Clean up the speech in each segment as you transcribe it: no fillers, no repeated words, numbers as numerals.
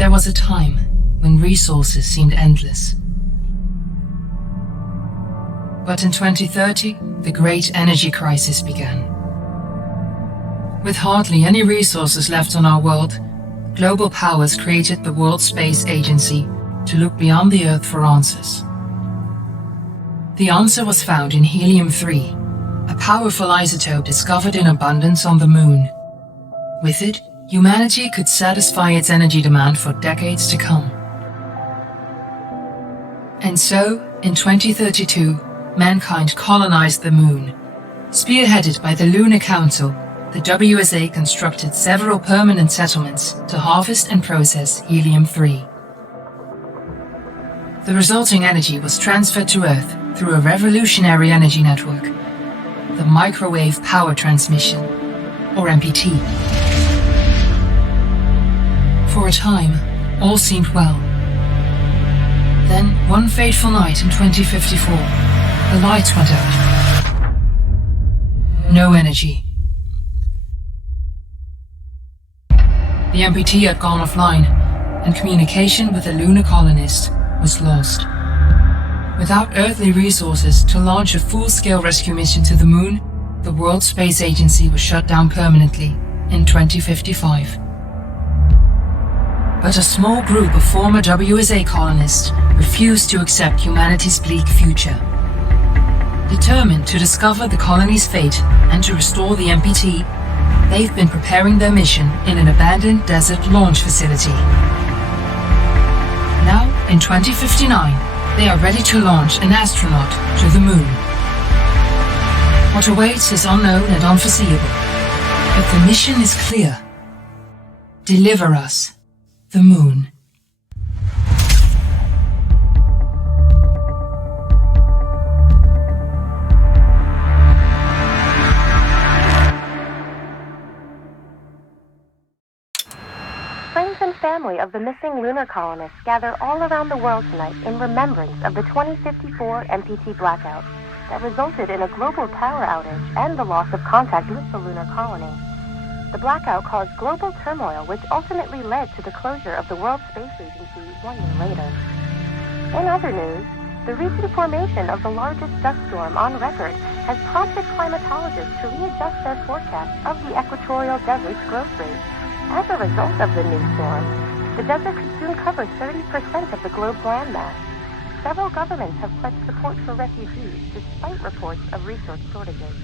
There was a time when resources seemed endless. But in 2030, the great energy crisis began. With hardly any resources left on our world, global powers created the World Space Agency to look beyond the Earth for answers. The answer was found in helium-3, a powerful isotope discovered in abundance on the Moon. With it, humanity could satisfy its energy demand for decades to come. And so, in 2032, mankind colonized the Moon. Spearheaded by the Lunar Council, the WSA constructed several permanent settlements to harvest and process helium-3. The resulting energy was transferred to Earth through a revolutionary energy network, the Microwave Power Transmission, or MPT. For a time, all seemed well. Then, one fateful night in 2054, the lights went out. No energy. The MPT had gone offline, and communication with the lunar colonist was lost. Without earthly resources to launch a full-scale rescue mission to the Moon, the World Space Agency was shut down permanently in 2055. But a small group of former WSA colonists refused to accept humanity's bleak future. Determined to discover the colony's fate and to restore the MPT, they've been preparing their mission in an abandoned desert launch facility. Now, in 2059, they are ready to launch an astronaut to the Moon. What awaits is unknown and unforeseeable, but the mission is clear. Deliver us the Moon. Friends and family of the missing lunar colonists gather all around the world tonight in remembrance of the 2054 MPT blackout that resulted in a global power outage and the loss of contact with the lunar colony. The blackout caused global turmoil, which ultimately led to the closure of the World Space Agency 1 year later. In other news, the recent formation of the largest dust storm on record has prompted climatologists to readjust their forecast of the equatorial desert's growth rate. As a result of the new storm, the desert could soon cover 30% of the globe's landmass. Several governments have pledged support for refugees, despite reports of resource shortages.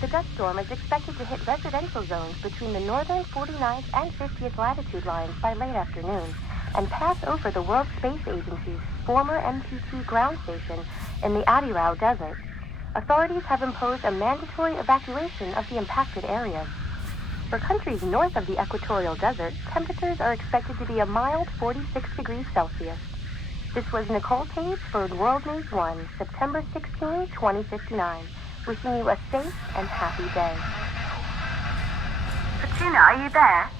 The dust storm is expected to hit residential zones between the northern 49th and 50th latitude lines by late afternoon and pass over the World Space Agency's former MPT ground station in the Adirau Desert. Authorities have imposed a mandatory evacuation of the impacted areas. For countries north of the equatorial desert, temperatures are expected to be a mild 46 degrees Celsius. This was Nicole Page for World News 1, September 16, 2059. Wishing you a safe and happy day. Fortuna, are you there?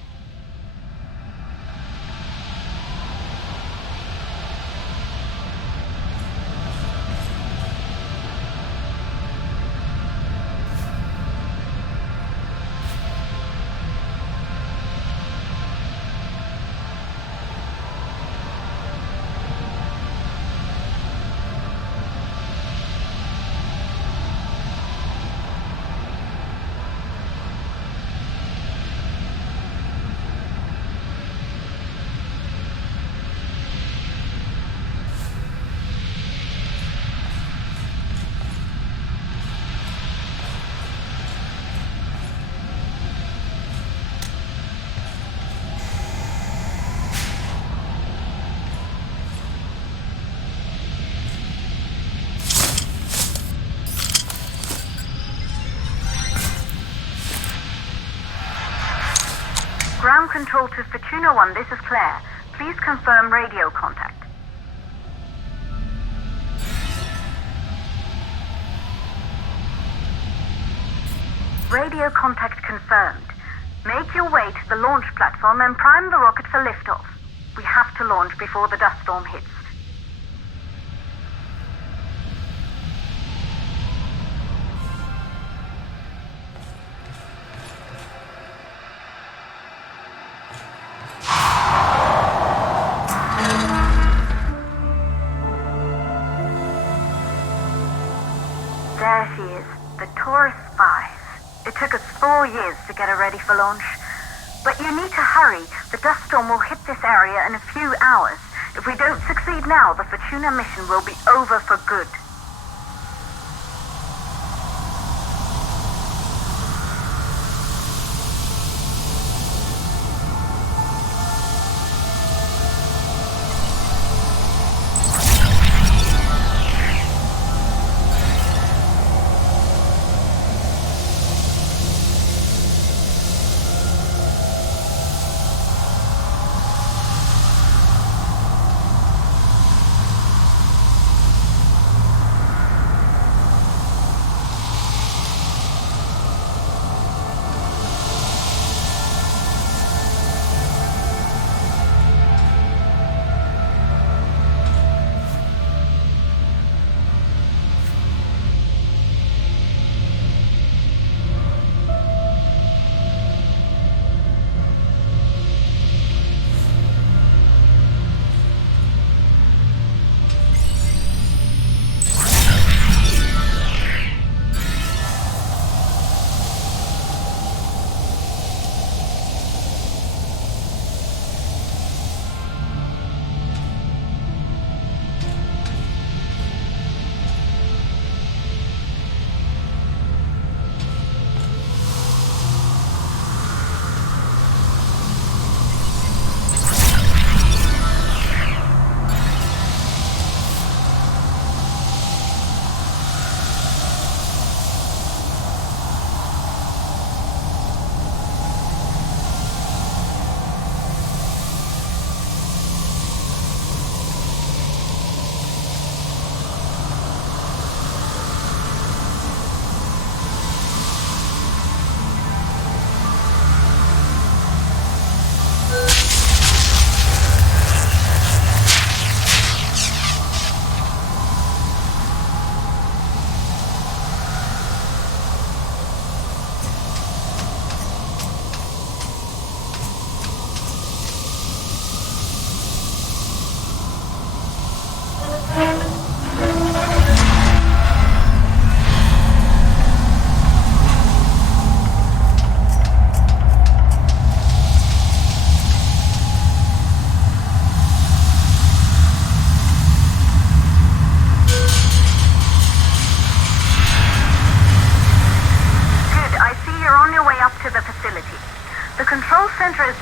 Ground control to Fortuna 1, this is Claire. Please confirm radio contact. Radio contact confirmed. Make your way to the launch platform and prime the rocket for liftoff. We have to launch before the dust storm hits. years to get her ready for launch. But you need to hurry. The dust storm will hit this area in a few hours. If we don't succeed now, the Fortuna mission will be over for good.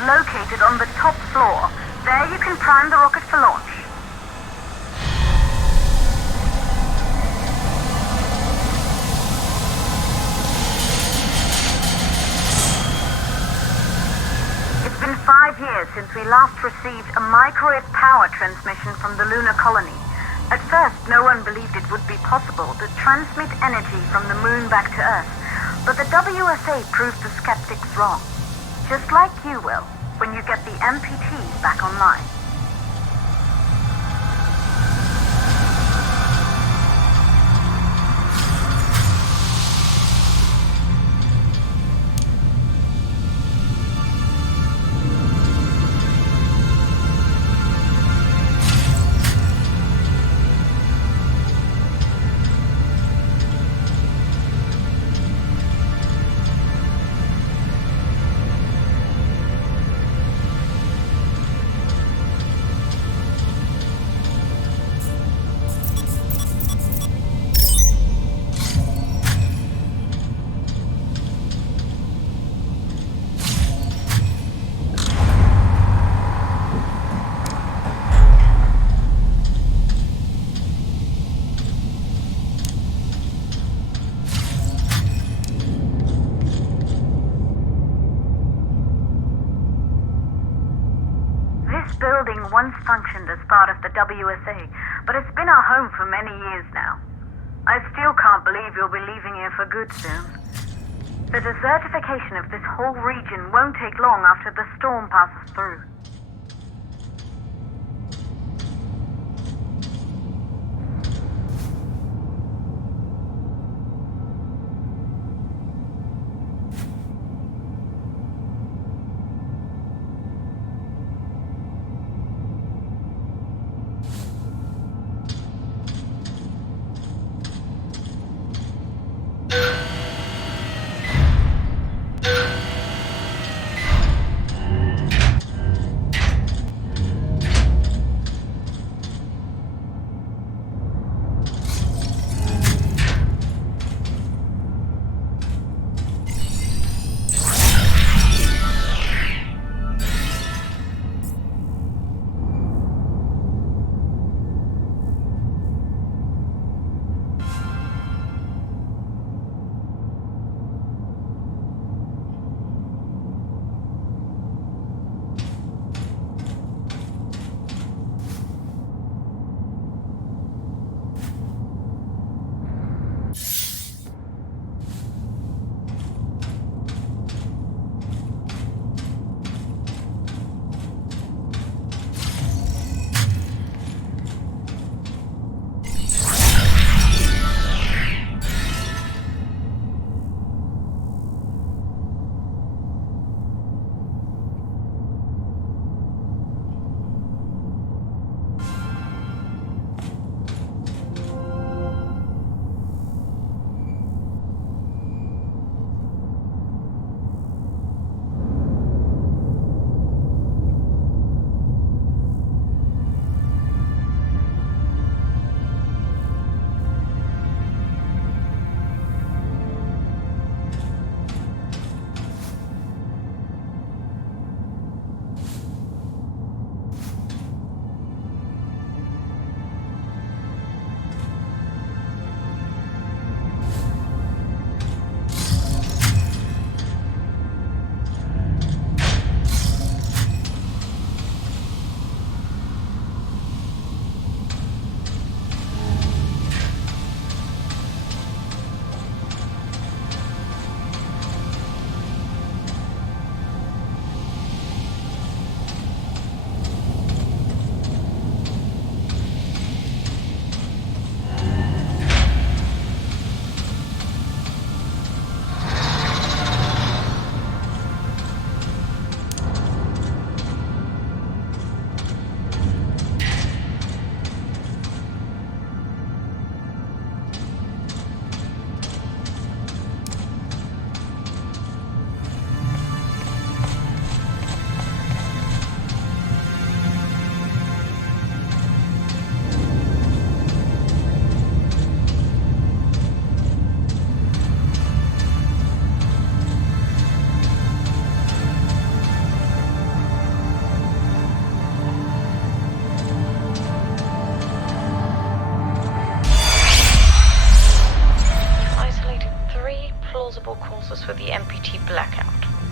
Located on the top floor. There you can prime the rocket for launch. It's been 5 years since we last received a microwave power transmission from the lunar colony. At first, no one believed it would be possible to transmit energy from the moon back to Earth, but the WSA proved the skeptics wrong. Just like you will, when you get the MPTs back online. Building once functioned as part of the WSA, but it's been our home for many years now. I still can't believe you'll be leaving here for good soon. The desertification of this whole region won't take long after the storm passes through.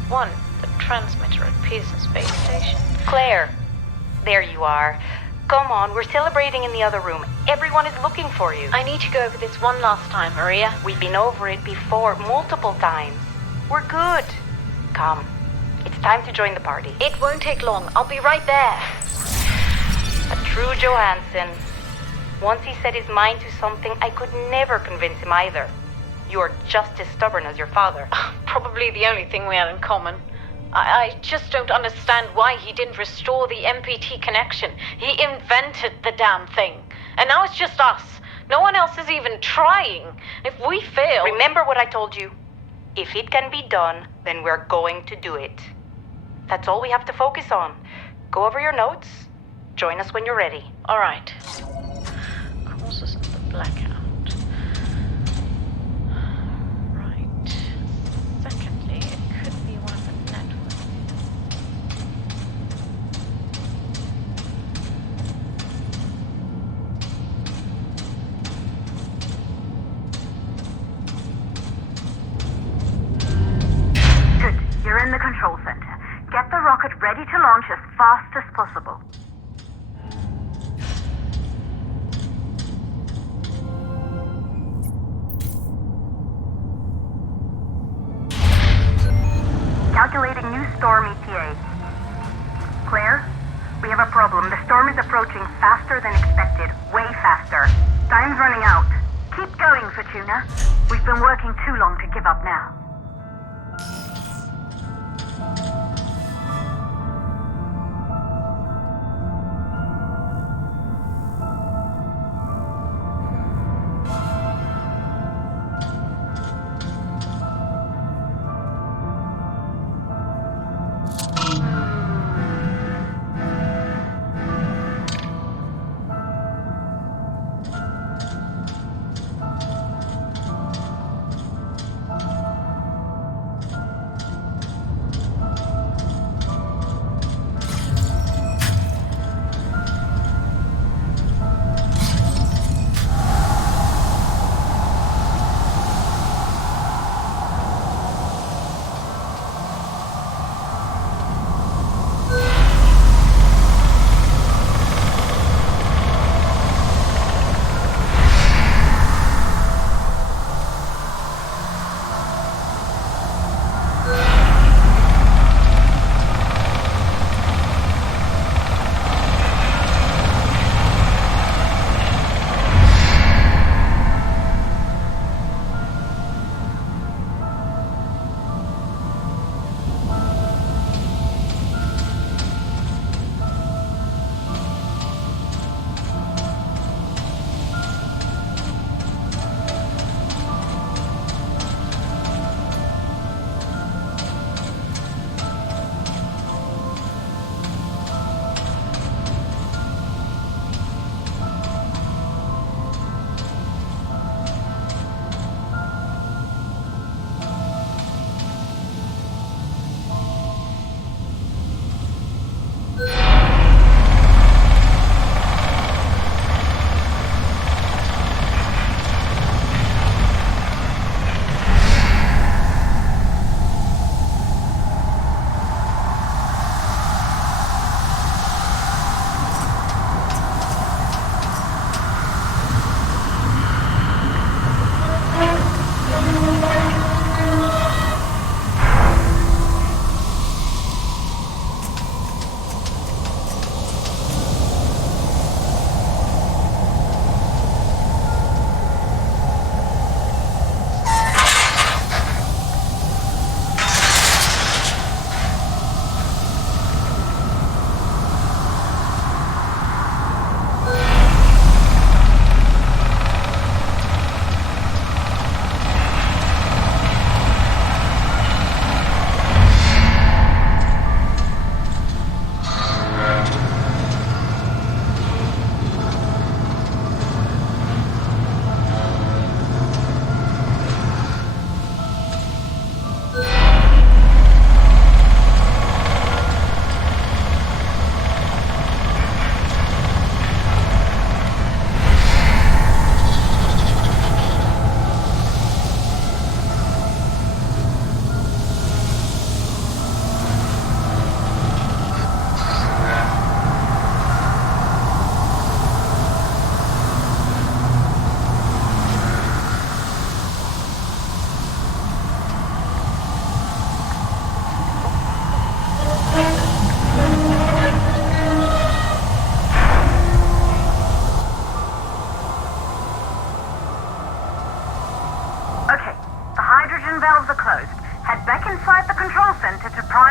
One, the transmitter at Pearson Space Station. Claire, there you are. Come on, we're celebrating in the other room. Everyone is looking for you. I need to go over this one last time, Maria. We've been over it before, multiple times. We're good. Come, it's time to join the party. It won't take long. I'll be right there. A true Johansson. Once he set his mind to something, I could never convince him either. You're just as stubborn as your father. Probably the only thing we had in common. I just don't understand why he didn't restore the MPT connection. He invented the damn thing. And now it's just us. No one else is even trying. If we fail... Remember what I told you. If it can be done, then we're going to do it. That's all we have to focus on. Go over your notes. Join us when you're ready. All right. Causes of the blackout. Right. Secondly, it could be one of the networks. Good. You're in the control center. Get the rocket ready to launch as fast as possible. Calculating new storm ETA. Claire, we have a problem. The storm is approaching faster than expected. Way faster. Time's running out. Keep going, Fortuna. We've been working too long to give up now.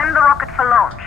send the rocket for launch.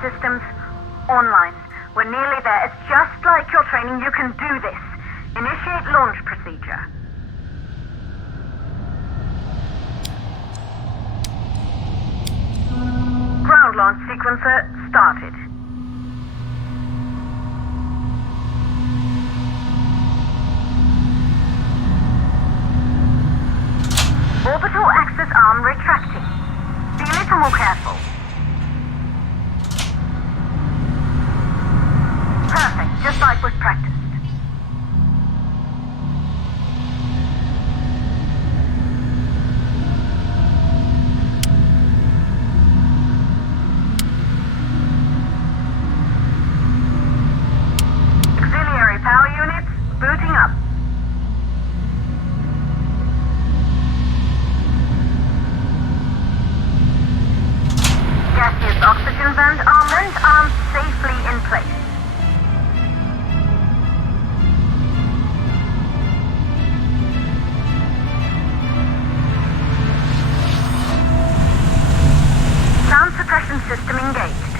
Systems online. We're nearly there. It's just like your training. You can do this. Initiate launch procedure. Ground launch sequencer started. Orbital access arm retracting. Be a little more careful. Perfect, just like was practiced. Auxiliary power units booting up. Gaseous oxygen vent arms safely in place. Sound suppression system engaged.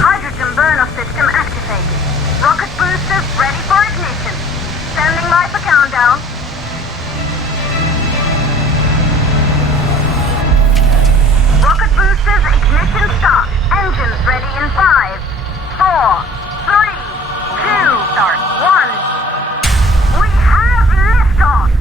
Hydrogen burn-off system activated. Rocket boosters ready for ignition. Standing by for countdown. Rocket boosters ignition start. Engines ready in 5, 4, 3, 2, start, 1. We have liftoff!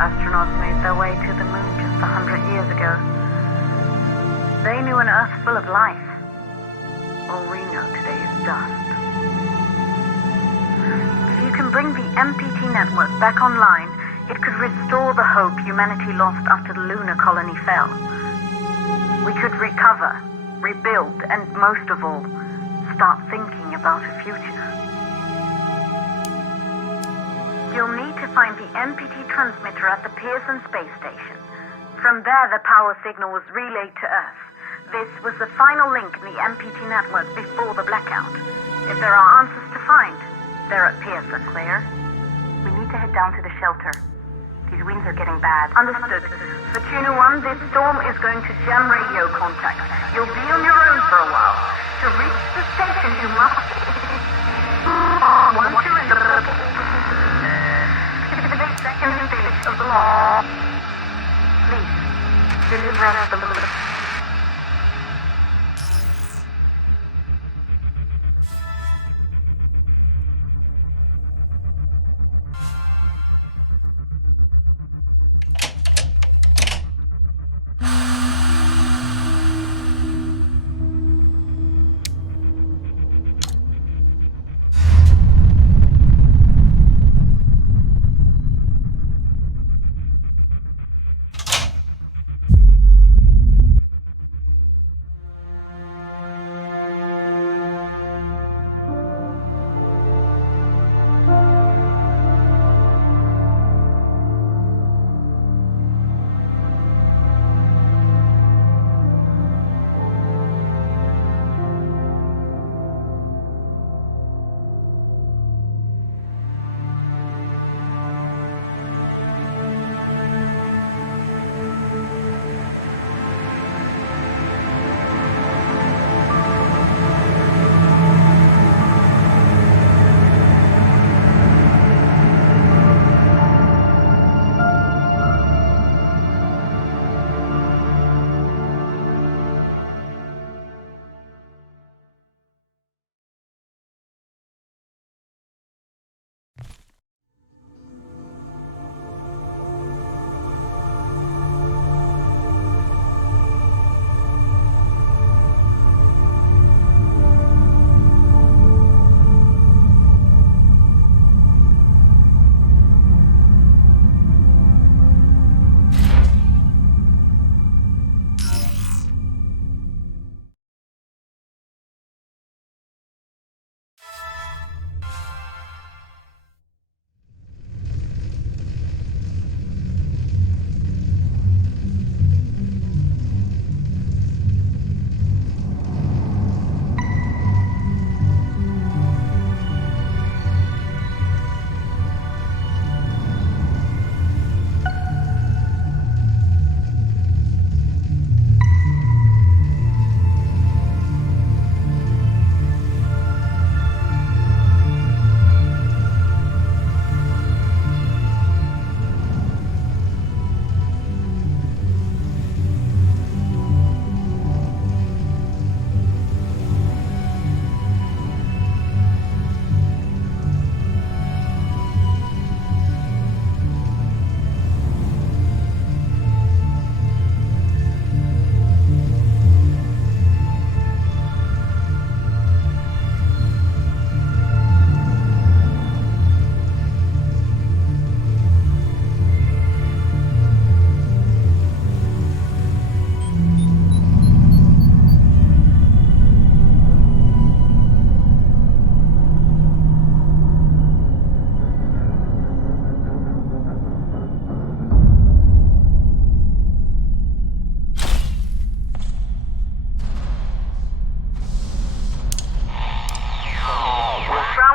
Astronauts made their way to the moon just 100 years ago. They knew an Earth full of life. All we know today is dust. If you can bring the MPT network back online, it could restore the hope humanity lost after the lunar colony fell. We could recover, rebuild, and most of all, start thinking about a future. You'll need to find the MPT transmitter at the Pearson space station. From there, the power signal was relayed to Earth. This was the final link in the MPT network before the blackout. If there are answers to find, they're at Pearson. Claire, we need to head down to the shelter. These winds are getting bad. Understood. For Tuna 1, this storm is going to jam radio contact. You'll be on your own for a while. To reach the station, you must... Once you're in the second stage of the law, please, deliver us the balloon.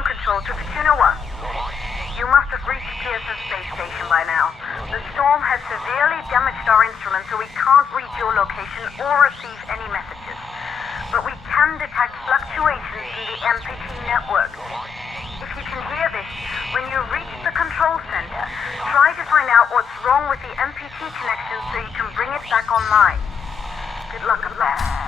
Control to Fortuna 1. You must have reached Pearson Space Station by now. The storm has severely damaged our instruments, so we can't reach your location or receive any messages. But we can detect fluctuations in the MPT network. If you can hear this, when you reach the control center, try to find out what's wrong with the MPT connection so you can bring it back online. Good luck at that.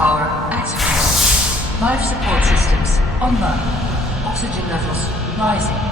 power activated. Life support systems online. Oxygen levels rising.